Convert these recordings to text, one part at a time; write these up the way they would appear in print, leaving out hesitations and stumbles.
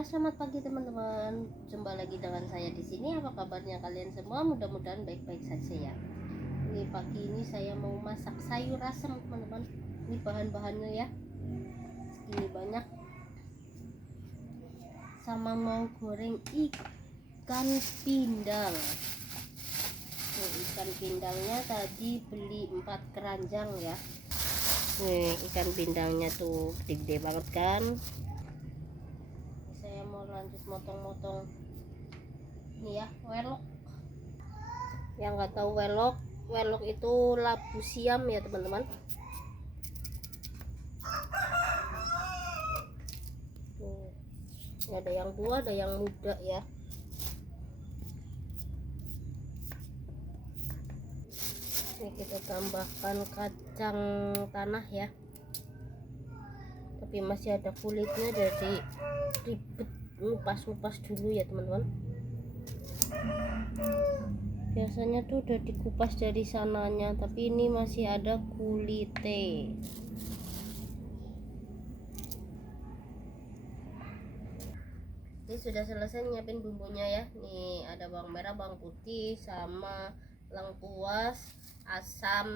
Halo, selamat pagi teman-teman. Jumpa lagi dengan saya di sini. Apa kabarnya kalian semua? Mudah-mudahan baik-baik saja ya. Ini pagi ini saya mau masak sayur asam, teman-teman. Ini bahan-bahannya ya. Segini banyak. Sama mau goreng ikan pindang. Ikan pindangnya tadi beli 4 keranjang ya. Nih, ikan pindangnya tuh gede-gede banget kan. Saya mau lanjut motong-motong ini ya, welok. Yang nggak tahu welok itu labu siam ya teman-teman. Tuh, ini ada yang tua ada yang muda ya. Ini kita tambahkan kacang tanah ya, tapi masih ada kulitnya jadi ribet ngupas-ngupas dulu ya teman-teman. Biasanya tuh udah dikupas dari sananya, tapi ini masih ada kulitnya. Ini sudah selesai nyiapin bumbunya ya. Nih ada bawang merah, bawang putih, sama lengkuas, asam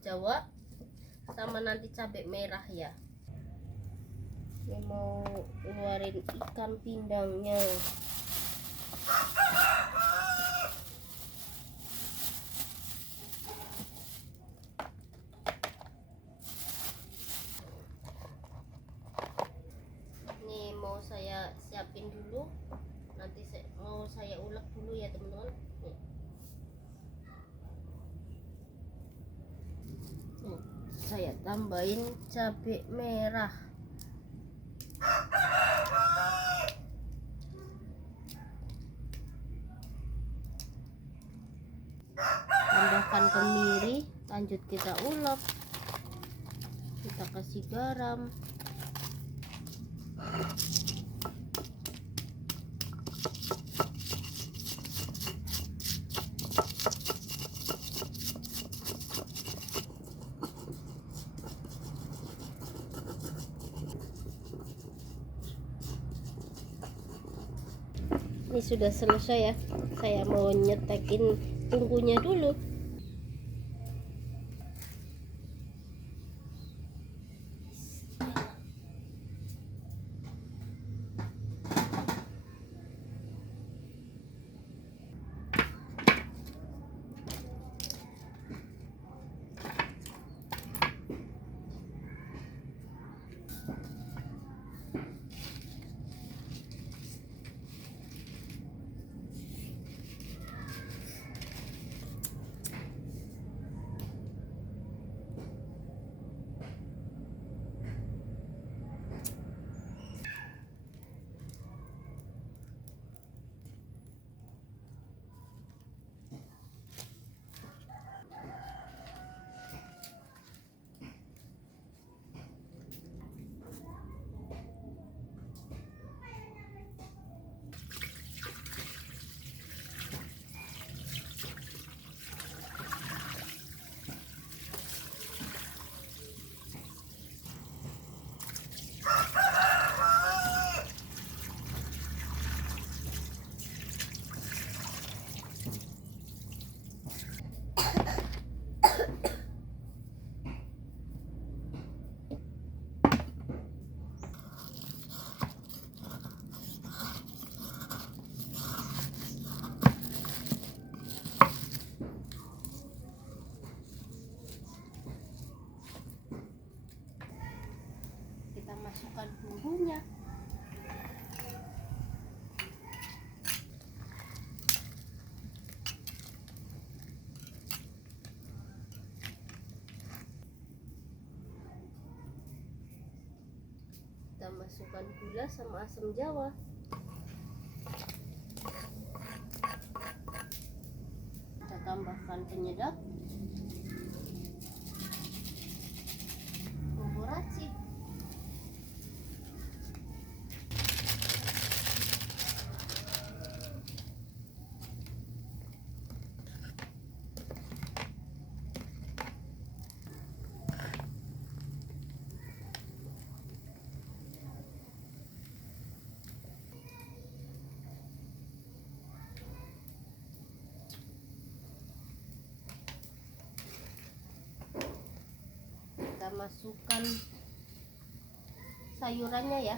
jawa, sama nanti cabai merah ya. Ini mau keluarin ikan pindangnya. Ini mau saya siapin dulu, nanti mau saya ulek dulu ya teman-teman. Saya tambahin cabai merah, tambahkan kemiri, lanjut kita ulek, kita kasih garam, ini sudah selesai ya. Saya mau nyetekin tungkunya dulu. Kita masukkan bumbunya. Kita masukkan gula sama asam jawa. Kita tambahkan penyedap, bumbu racik, masukkan sayurannya ya.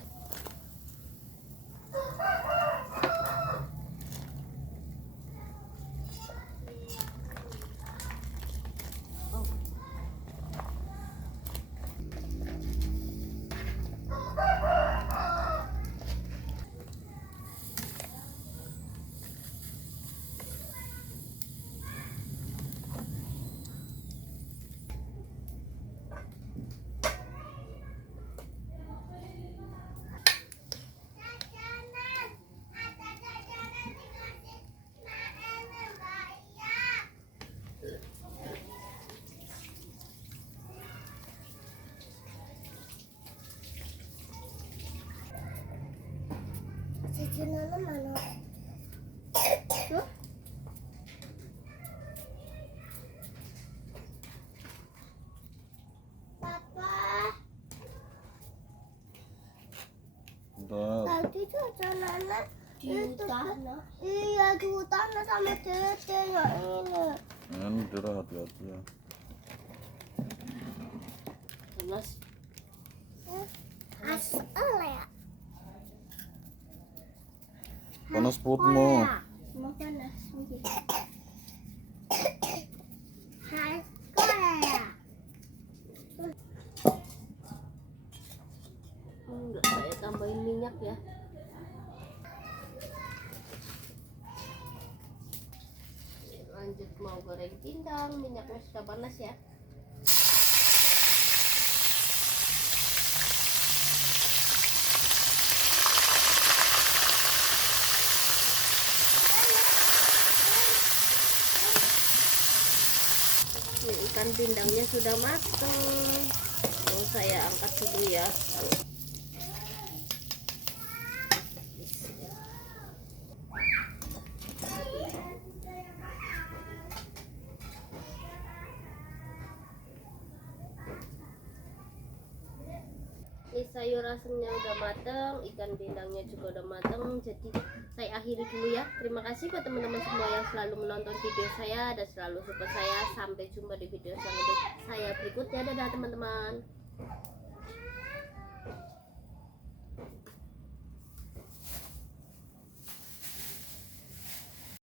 Jajanannya mana? Tuh. Papa, Udah. tadi jajanannya Di itu hutan. iya di hutan sama dede ya ini. Ini udah hati-hati ya. Panas. Asal ya. Panas perutmu. Mau panas mungkin. Hasko ya. Enggak, saya tambahin minyak ya. Lanjut mau goreng pindang, minyaknya sudah panas ya. Ini ikan pindangnya sudah matang. Mau saya angkat dulu ya. Ini sayur asemnya udah mateng, ikan pindangnya juga udah mateng. Jadi saya akhiri dulu ya. Terima kasih buat teman-teman semua yang selalu menonton video saya dan selalu support saya. Sampai jumpa di video selanjutnya saya berikutnya. Dadah teman-teman.